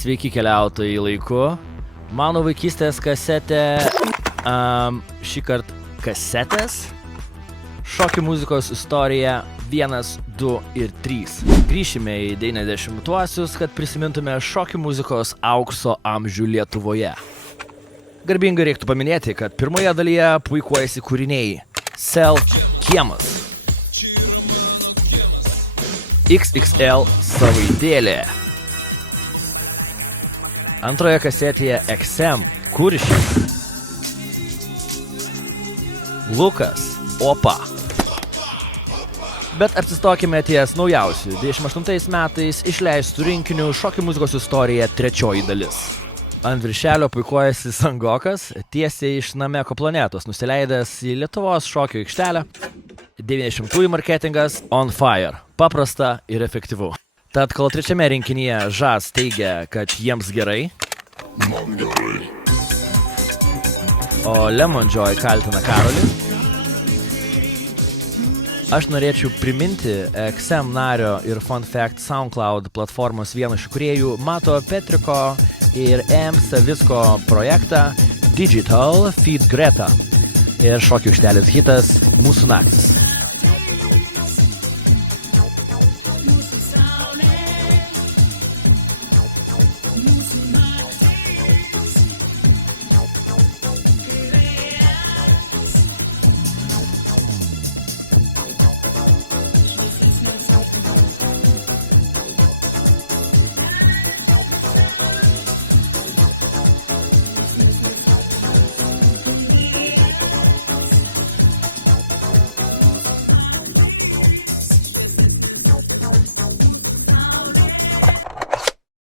Sveiki keliautojai laiku. Mano vaikystės kasetė, šį kartą kasetės, šokių muzikos istorija 1, 2 ir 3. Grįšime į 90-tuosius, kad prisimintume šokių muzikos aukso amžių Lietuvoje. Garbingai reiktų paminėti, kad pirmoje dalyje puikuojasi kūriniai Self kiemas, XXL savaitėlė. Antroje kasetėje XM Kuršiai, Lukas Opa. Bet apsistokime ties naujausių 28 metais išleistų rinkinių šokių muzikos istorija 3 dalis. Ant viršelio puikuojasi Sangokas, tiesiai iš Nameko planetos, nusileidęs į Lietuvos šokių aikštelę. 90-ųjų marketingas on fire, paprasta ir efektyvu. Tad kol 3 rinkinyje Žas teigia, kad jiems gerai, o Lemon Joy kaltina Karolį, aš norėčiau priminti XM nario ir Fun Fact SoundCloud platformos vieno iš kūrėjų Mato Petriko ir M. Savicko projektą Digital Feed Greta ir šokių aikštelės hitas Mūsų naktis.